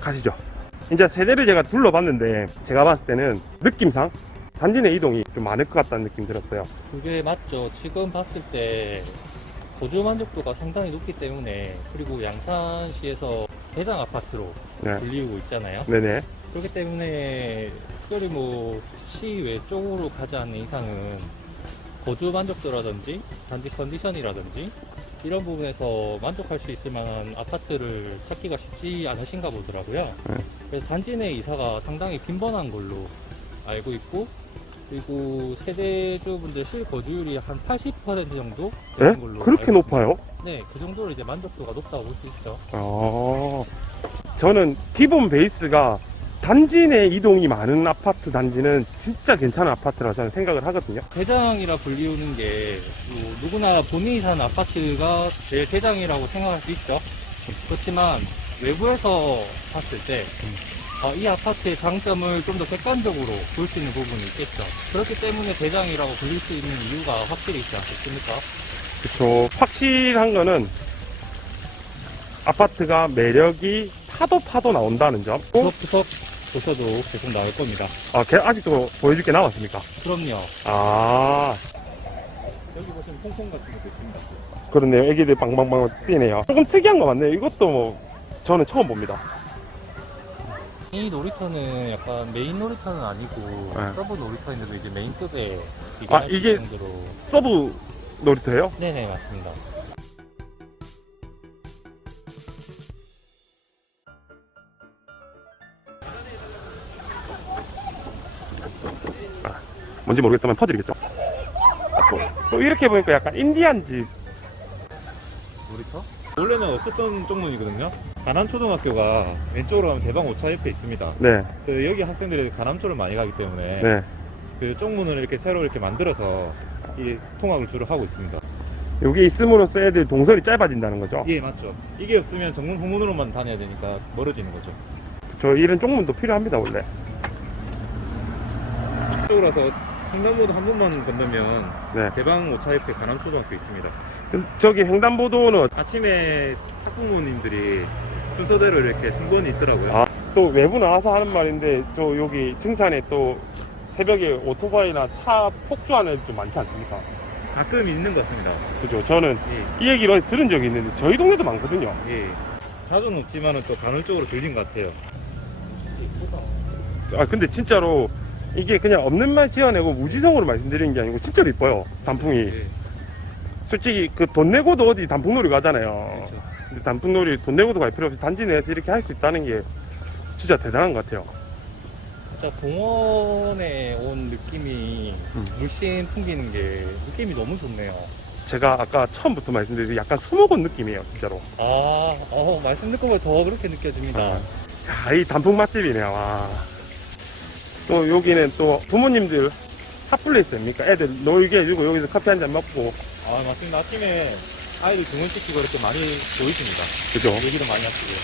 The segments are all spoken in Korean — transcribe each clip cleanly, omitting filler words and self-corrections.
가시죠. 이제 세대를 제가 둘러봤는데 제가 봤을 때는 느낌상 단지 내 이동이 좀 많을 것 같다는 느낌 들었어요. 그게 맞죠. 지금 봤을 때 거주 만족도가 상당히 높기 때문에, 그리고 양산시에서 대장 아파트로 네. 불리우고 있잖아요. 네네. 그렇기 때문에 특별히 뭐 시외 쪽으로 가지 않는 이상은 거주 만족도라든지 단지 컨디션이라든지 이런 부분에서 만족할 수 있을 만한 아파트를 찾기가 쉽지 않으신가 보더라고요. 네. 그래서 단지 내 이사가 상당히 빈번한 걸로 알고 있고, 그리고 세대주분들 실거주율이 한 80% 정도 되는 네? 걸로 그렇게 알고 높아요? 있습니다. 네, 그 정도로 이제 만족도가 높다고 볼 수 있죠. 저는 기본 베이스가 단지 내 이동이 많은 아파트 단지는 진짜 괜찮은 아파트라고 저는 생각을 하거든요. 대장이라 불리우는 게 누구나 본인이 사는 아파트가 제일 대장이라고 생각할 수 있죠. 그렇지만 외부에서 봤을 때 이 아파트의 장점을 좀 더 객관적으로 볼 수 있는 부분이 있겠죠. 그렇기 때문에 대장이라고 불릴 수 있는 이유가 확실히 있지 않겠습니까? 그쵸. 확실한 거는 아파트가 매력이 파도 나온다는 점. 구석구석 보셔도 계속 나올 겁니다. 걔 아직도 보여줄 게 남았습니까? 그럼요. 여기 보시면 퐁퐁 같은 것도 있습니다. 그렇네요. 애기들 방방방 뛰네요. 조금 특이한 거 같네요. 이것도 뭐 저는 처음 봅니다. 이 놀이터는 약간 메인 놀이터는 아니고 네. 서브 놀이터인데도 이제 메인급에 이게 정도로. 서브 놀이터예요? 네네, 맞습니다. 뭔지 모르겠다만 퍼즐이겠죠. 또 이렇게 보니까 약간 인디안 집. 놀이터? 원래는 없었던 쪽문이거든요. 가남초등학교가 왼쪽으로 가면 대방 5차 옆에 있습니다. 네, 여기 학생들이 가남초를 많이 가기 때문에 네. 그 쪽문을 이렇게 새로 이렇게 만들어서 이 통학을 주로 하고 있습니다. 여기 있음으로써 애들 동선이 짧아진다는 거죠. 예, 맞죠. 이게 없으면 정문 후문으로만 다녀야 되니까 멀어지는 거죠. 저 이런 쪽문도 필요합니다 원래. 이쪽으로서 횡단보도 한 번만 건너면 네. 대방 5차 옆에 가남초등학교 있습니다. 저기 횡단보도는 아침에 학부모님들이 순서대로 이렇게 승무원이 있더라고요. 또 외부 나와서 하는 말인데 또 여기 증산에 또 새벽에 오토바이나 차 폭주하는 애들 좀 많지 않습니까? 가끔 있는 것 같습니다. 그죠. 저는 예, 이 얘기를 어디 들은 적이 있는데 저희 동네도 많거든요. 예. 자주는 없지만은 또 간헐적으로 들린 것 같아요. 근데 진짜로 이게 그냥 없는 말 지어내고 무지성으로 말씀드리는 게 아니고 진짜로 이뻐요. 단풍이. 예, 솔직히 그 돈 내고도 어디 단풍놀이 가잖아요. 그렇죠. 근데 단풍놀이 돈 내고도 갈 필요 없이 단지 내에서 이렇게 할 수 있다는 게 진짜 대단한 것 같아요. 진짜 공원에 온 느낌이 물씬 풍기는 게 느낌이 너무 좋네요. 제가 아까 처음부터 말씀드린 약간 수목원 느낌이에요, 진짜로. 말씀 듣고 보면 더 그렇게 느껴집니다. 야, 이 단풍 맛집이네요. 와. 또 여기는 또 부모님들 핫플레이스입니까? 애들 놀게 해주고 여기서 커피 한 잔 먹고. 맞습니다. 아침에 아이들 등원시키고 이렇게 많이 보이십니다. 그죠? 얘기도 많이 하시고요.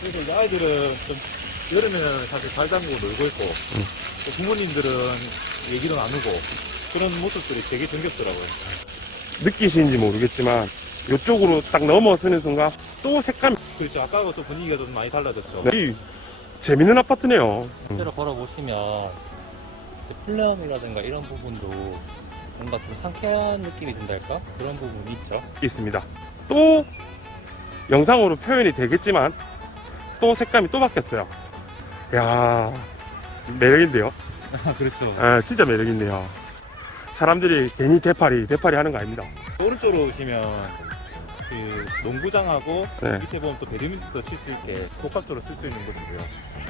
그래서 이제 아이들은 좀 여름에는 사실 발 담그고 놀고 있고 또 부모님들은 얘기도 나누고 그런 모습들이 되게 정겹더라고요. 느끼시는지 모르겠지만 이쪽으로 딱 넘어서는 순간 또 색감이 그렇죠. 아까하고 또 분위기가 좀 많이 달라졌죠. 이 재밌는 아파트네요. 실제로 걸어보시면 이제 플레어이라든가 이런 부분도 뭔가 좀 상쾌한 느낌이 든달까? 그런 부분이 있죠. 있습니다. 또 영상으로 표현이 되겠지만 또 색감이 또 바뀌었어요. 야, 매력인데요. 그렇죠. 진짜 매력있네요. 사람들이 괜히 대파리 하는 거 아닙니다. 오른쪽으로 오시면 그 농구장하고 네. 밑에 보면 또 배드민턴도 칠 수 있게 복합적으로 쓸 수 있는 곳이고요.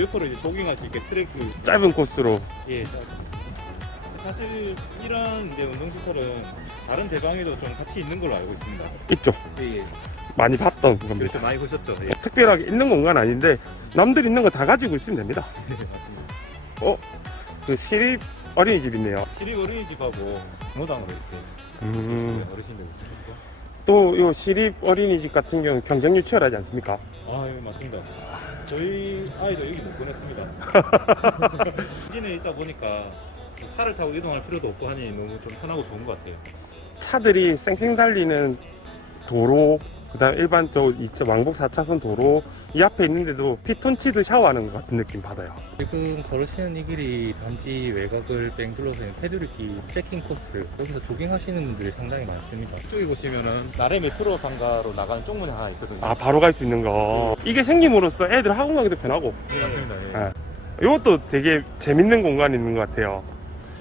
옆으로 이제 조깅할 수 있게 트랙도 짧은 코스로. 예. 사실 이런 이제 운동시설은 다른 대방에도 좀 같이 있는 걸로 알고 있습니다. 있죠. 예, 예. 많이 봤던 겁니다. 그렇죠. 많이 보셨죠. 예. 특별하게 있는 공간 아닌데 남들 있는 거 다 가지고 있으면 됩니다. 네, 맞습니다. 그 시립 어린이집 있네요. 시립 어린이집하고 공호당으로 이렇게 어르신들 있죠. 또 이 시립 어린이집 같은 경우는 경쟁률 치열하지 않습니까? 예, 맞습니다. 저희 아이도 여기 못 보냈습니다. 시내에 있다 보니까 차를 타고 이동할 필요도 없고 하니 너무 좀 편하고 좋은 것 같아요. 차들이 쌩쌩 달리는 도로, 그 다음 일반 왕복 4차선 도로 이 앞에 있는데도 피톤 치듯 샤워하는 것 같은 느낌 받아요. 지금 걸으시는 이 길이 단지 외곽을 뺑 둘러서 있는 테두리길 트레킹 코스, 여기서 조깅하시는 분들이 상당히 많습니다. 이쪽에 보시면은 나래 메트로 상가로 나가는 쪽문이 하나 있거든요. 아, 바로 갈 수 있는 거. 이게 생김으로써 애들 학원 가기도 편하고. 네, 맞습니다. 예. 네. 이것도 되게 재밌는 공간이 있는 것 같아요.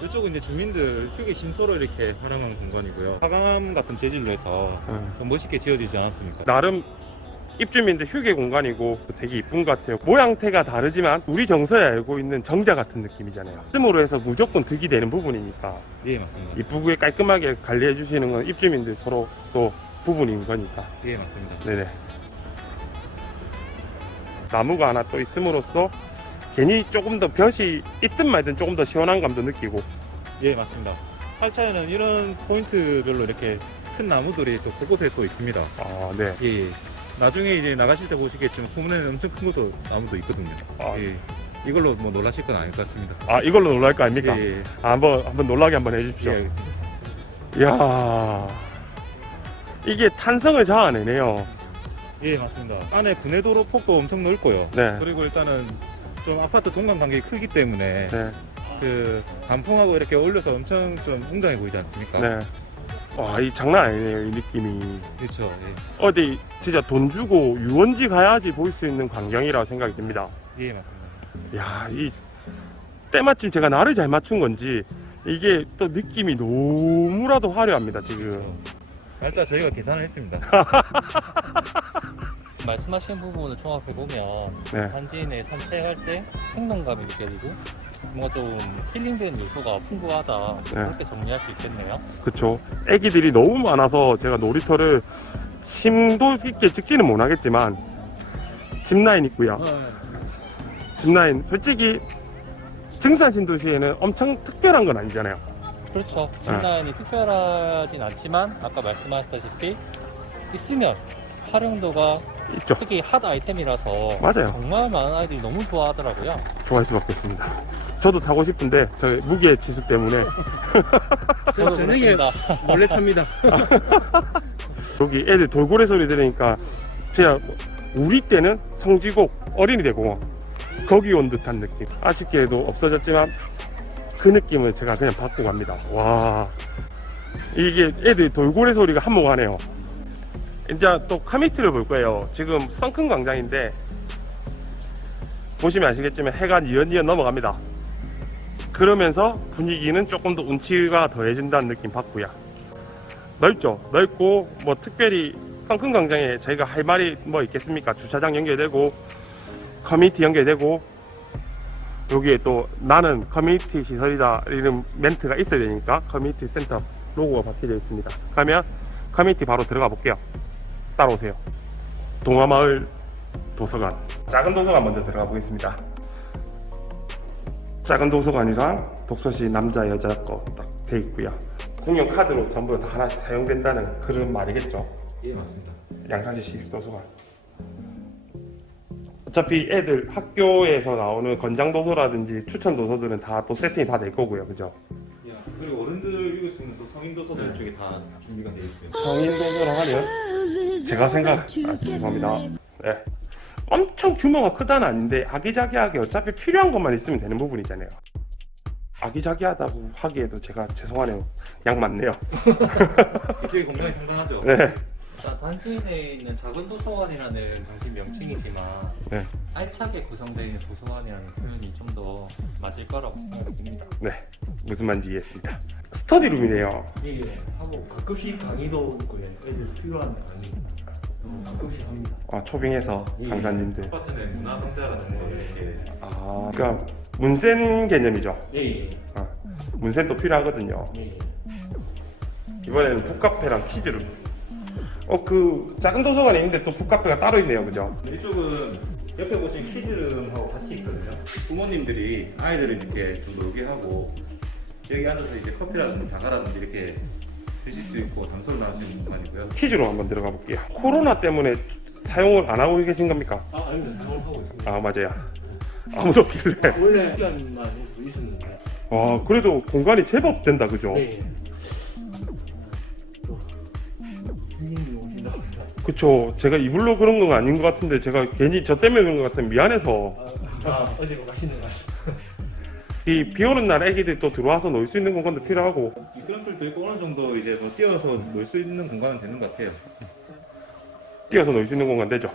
이쪽은 이제 주민들 휴게 쉼터로 이렇게 활용한 공간이고요. 화강암 같은 재질로 해서 좀 멋있게 지어지지 않았습니까? 나름 입주민들 휴게 공간이고 되게 이쁜 것 같아요. 모양태가 다르지만 우리 정서에 알고 있는 정자 같은 느낌이잖아요. 씀으로 해서 무조건 득이 되는 부분이니까 예, 맞습니다. 이쁘게 깔끔하게 관리해 주시는 건 입주민들 서로 또 부분인 거니까. 예, 맞습니다. 네네. 나무가 하나 또 있음으로써 괜히 조금 더 볕이 있든 말든 조금 더 시원한 감도 느끼고. 예, 맞습니다. 8차에는 이런 포인트별로 이렇게 큰 나무들이 또 곳곳에 또 있습니다. 아, 네. 예, 예. 나중에 이제 나가실 때 보시겠지만 후문에는 엄청 큰 것도 나무도 있거든요. 아, 예. 이걸로 뭐 놀라실 건 아닐 것 같습니다. 아, 이걸로 놀랄 거 아닙니까? 예, 예. 아, 한번 놀라게 한번 예, 해주십시오. 알겠습니다. 이야, 이게 탄성을 자아내네요. 예, 맞습니다. 안에 분해도로 폭도 엄청 넓고요. 네. 그리고 일단은 좀 아파트 동간 간격이 크기 때문에 네. 그 단풍하고 이렇게 어울려서 엄청 좀 웅장해 보이지 않습니까? 네. 와, 이 장난 아니네요, 이 느낌이. 그렇죠. 예. 어디 진짜 돈 주고 유원지 가야지 볼 수 있는 광경이라고 생각이 듭니다. 예, 맞습니다. 야, 이 때마침 제가 날을 잘 맞춘 건지 이게 또 느낌이 너무나도 화려합니다, 지금. 날짜 저희가 계산을 했습니다. 말씀하신 부분을 종합해보면 네. 단지 내 산책할 때 생동감이 느껴지고 뭔가 좀 힐링되는 요소가 풍부하다, 네. 그렇게 정리할 수 있겠네요. 그쵸. 애기들이 너무 많아서 제가 놀이터를 심도 있게 짓기는 못하겠지만 짚라인 있고요. 짚라인 솔직히 증산 신도시에는 엄청 특별한 건 아니잖아요. 그렇죠. 짚라인이 특별하진 않지만 아까 말씀하셨다시피 있으면 활용도가 있죠. 특히 핫 아이템이라서 맞아요. 정말 많은 아이들이 너무 좋아하더라고요. 좋아할 수밖에 없습니다. 저도 타고 싶은데 저 무게 지수 때문에 저도 저녁에 그렇습니다. 몰래 탑니다. 여기 애들 돌고래 소리 들으니까 진짜 우리 때는 성지곡 어린이 대공원 거기 온 듯한 느낌. 아쉽게도 없어졌지만 그 느낌을 제가 그냥 받고 갑니다. 와, 이게 애들 돌고래 소리가 한몫하네요. 이제 또 커뮤니티를 볼 거예요. 지금 썬큰 광장인데 보시면 아시겠지만 해가 니언니언 넘어갑니다. 그러면서 분위기는 조금 더 운치가 더해진다는 느낌 받고요. 넓죠. 넓고 뭐 특별히 썬큰 광장에 저희가 할 말이 뭐 있겠습니까? 주차장 연결되고 커뮤니티 연결되고 여기에 또 나는 커뮤니티 시설이다 이런 멘트가 있어야 되니까 커뮤니티 센터 로고가 박혀져 있습니다. 그러면 커뮤니티 바로 들어가 볼게요. 따라오세요. 동화마을 도서관. 작은 도서관 먼저 들어가 보겠습니다. 작은 도서관이랑 독서실 남자 여자 거 딱 돼 있고요. 공용 카드로 전부 다 하나씩 사용된다는 그런 말이겠죠. 예, 맞습니다. 양산시 시립도서관. 어차피 애들 학교에서 나오는 건장 도서라든지 추천 도서들은 다 또 세팅이 다 될 거고요, 그죠? 예, 맞습니다. 그리고 어른들 읽을 수 있는 또 성인 도서들 쪽에 다 준비가 되어 있고요. 성인 도서라 하면 제가 죄송합니다. 네. 엄청 규모가 크다는 아닌데 아기자기하게 어차피 필요한 것만 있으면 되는 부분이잖아요. 아기자기하다고 하기에도 제가 죄송하네요. 양 많네요. 이쪽에 공간이 상당하죠. 네. 자, 단지 내에 있는 작은 도서관이라는 정식 명칭이지만 네. 알차게 구성되어 있는 도서관이라는 표현이 좀 더 맞을 거라고 생각이 듭니다. 네. 무슨 말인지 이해했습니다. 스터디룸이네요. 예, 하고 가끔씩 강의도 있고 애들 필요한 강의 가끔씩 합니다. 아, 초빙해서 예. 강사님들. 아파트는 문화상자라는 거 이렇게 아, 그러니까 문센 개념이죠. 예, 아, 문센도 필요하거든요. 예. 이번에는 북카페랑 키즈룸. 그 작은 도서관에 있는데 또 북카페가 따로 있네요, 그죠? 이쪽은 옆에 보시면 키즈룸하고 같이 있거든요. 부모님들이 아이들을 이렇게 좀 놀게 하고 여기 앉아서 이제 커피라든지 다가라든지 이렇게 드실 수 있고 담소를 나눌 수 있는 공간이고요. 키즈로 한번 들어가 볼게요. 코로나 때문에 사용을 안 하고 계신 겁니까? 아, 아닙니다. 사용을 하고 있습니다. 아, 맞아요. 아무도 없길래. 원래 시간만 해서 있었는데. 와, 그래도 공간이 제법 된다, 그죠? 예. 그쵸. 제가 이불로 그런 건 아닌 것 같은데 제가 괜히 저 때문에 그런 것 같으면 미안해서. 어디로 가시는 가 이 비 오는 날 애기들 또 들어와서 놀 수 있는 공간도 필요하고. 미끄럼틀도 있고 어느 정도 이제 뭐 뛰어서 놀 수 있는 공간은 되는 것 같아요. 뛰어서 놀 수 있는 공간 되죠.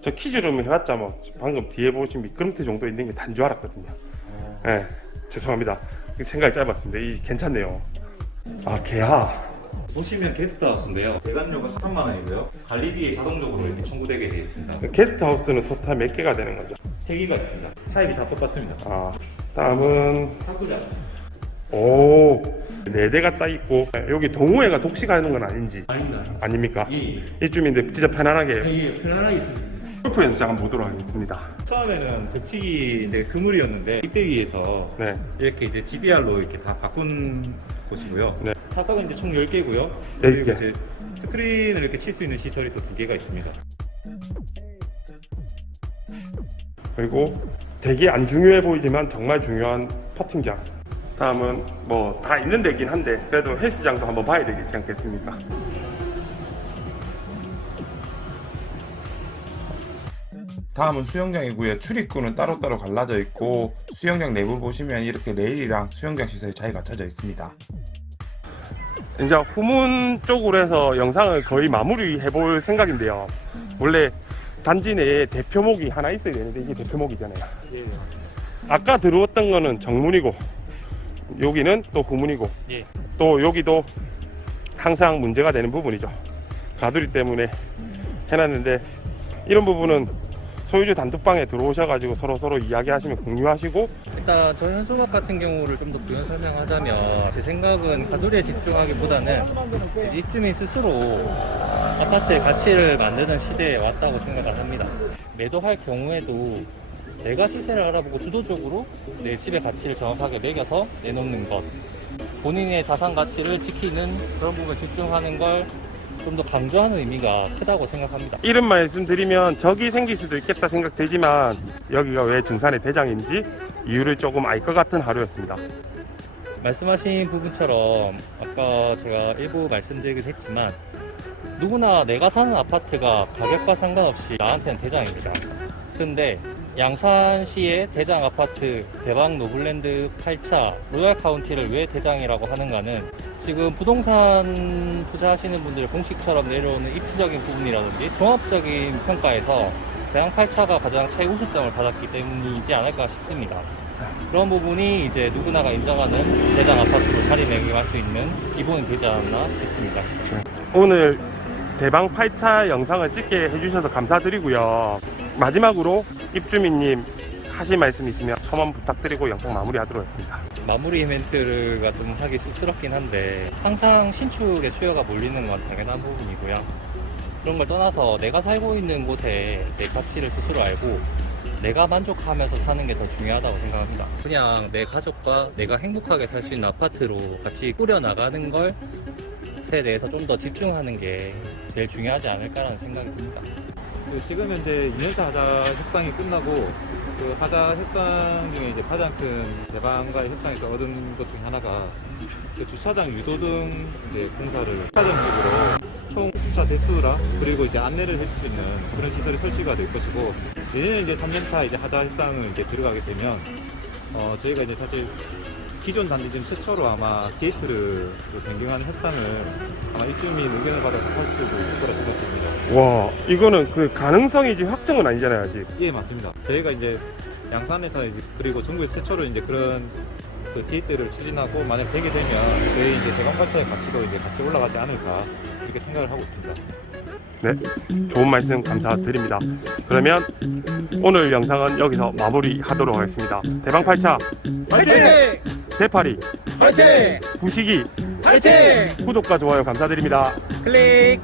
저 키즈룸 해봤자 뭐 방금 뒤에 보신 미끄럼틀 정도 있는 게 단 줄 알았거든요. 네, 죄송합니다. 생각이 짧았습니다. 이 괜찮네요. 아, 개야. 보시면 게스트하우스인데요. 대관료가 3만 원이고요. 관리 뒤에 자동적으로 이렇게 청구되게 되어 있습니다. 게스트하우스는 토탈 몇 개가 되는 거죠? 3개가 있습니다. 타입이 다 똑같습니다. 아, 다음은 탁구장. 오, 4대가 딱 있고 여기 동호회가 독식하는 건 아닌지 아닙니다. 아닙니까? 예. 이쯤인데 진짜 편안하게 예, 편안하게 있습니다. 골프 연장 한번 보도록 하겠습니다. 처음에는 벽치기 이제 그물이었는데 입대위에서 네, 이렇게 이제 GDR로 이렇게 다 바꾼 곳이고요. 네. 타석은 이제 총 10개고요. 10개. 그리고 이제 스크린을 이렇게 칠 수 있는 시설이 또 2개가 있습니다. 그리고 되게 안 중요해 보이지만 정말 중요한 퍼팅장. 다음은 뭐 다 있는 데긴 한데 그래도 헬스장도 한번 봐야 되겠지 않겠습니까? 다음은 수영장이고요. 출입구는 따로따로 갈라져 있고 수영장 내부 보시면 이렇게 레일이랑 수영장 시설이 잘 갖춰져 있습니다. 이제 후문 쪽으로 해서 영상을 거의 마무리해 볼 생각인데요. 원래 단지 내에 대표목이 하나 있어야 되는데 이게 대표목이잖아요. 예. 아까 들어왔던 거는 정문이고 여기는 또 후문이고 예. 또 여기도 항상 문제가 되는 부분이죠. 가두리 때문에 해놨는데 이런 부분은 소유주 단톡방에 들어오셔가지고 서로 이야기하시면 공유하시고. 일단 저 현수막 같은 경우를 좀 더 부연 설명하자면 제 생각은 가두리에 집중하기보다는 입주민 스스로 아파트의 가치를 만드는 시대에 왔다고 생각을 합니다. 매도할 경우에도 내가 시세를 알아보고 주도적으로 내 집의 가치를 정확하게 매겨서 내놓는 것, 본인의 자산 가치를 지키는 그런 부분에 집중하는 걸 좀 더 강조하는 의미가 크다고 생각합니다. 이런 말씀드리면 적이 생길 수도 있겠다 생각되지만 여기가 왜 증산의 대장인지 이유를 조금 알 것 같은 하루였습니다. 말씀하신 부분처럼 아까 제가 일부 말씀드리기도 했지만 누구나 내가 사는 아파트가 가격과 상관없이 나한테는 대장입니다. 근데 양산시의 대장 아파트 대박 노블랜드 8차 로얄 카운티를 왜 대장이라고 하는가는 지금 부동산 투자하시는 분들의 공식처럼 내려오는 입지적인 부분이라든지 종합적인 평가에서 대장 8차가 가장 최고 수점을 받았기 때문이지 않을까 싶습니다. 그런 부분이 이제 누구나가 인정하는 대장 아파트로 자리매김할 수 있는 기본이 되지 않았나 싶습니다. 오늘 대방 8차 영상을 찍게 해주셔서 감사드리고요. 마지막으로 입주민님 하실 말씀 있으면 첨언 부탁드리고 영상 마무리하도록 하겠습니다. 마무리 이벤트가 좀 하기 쑥스럽긴 한데 항상 신축의 수요가 몰리는 건 당연한 부분이고요. 그런 걸 떠나서 내가 살고 있는 곳에 내 가치를 스스로 알고 내가 만족하면서 사는 게 더 중요하다고 생각합니다. 그냥 내 가족과 내가 행복하게 살 수 있는 아파트로 같이 꾸려나가는 것에 대해서 좀 더 집중하는 게 제일 중요하지 않을까라는 생각이 듭니다. 지금 현재 2년차 하자 협상이 끝나고 그 하자 협상 중에 이제 가장 큰 대방과의 협상에서 얻은 것 중에 하나가 그 주차장 유도등 이제 공사를 주차장식으로 총 주차 대수랑 그리고 이제 안내를 해줄 수 있는 그런 시설이 설치가 될 것이고 내년에 이제 3년차 이제 하자 협상을 이제 들어가게 되면 저희가 이제 사실 기존 단지점 최초로 아마 게이트를 변경하는 협상을 아마 입주민 의견을 받아서 할 수도 있을 거라 생각됩니다. 와, 이거는 그 가능성이 이제 확정은 아니잖아요, 아직. 예, 맞습니다. 저희가 이제 양산에서 이제 그리고 전국에 최초로 이제 그런 그 게이트를 추진하고 만약 되게 되면 저희 이제 대방발차의 가치도 이제 같이 올라가지 않을까 이렇게 생각을 하고 있습니다. 네, 좋은 말씀 감사드립니다. 그러면 오늘 영상은 여기서 마무리하도록 하겠습니다. 대방 8차 화이팅! 대파리 화이팅! 부시기 화이팅! 구독과 좋아요 감사드립니다. 클릭!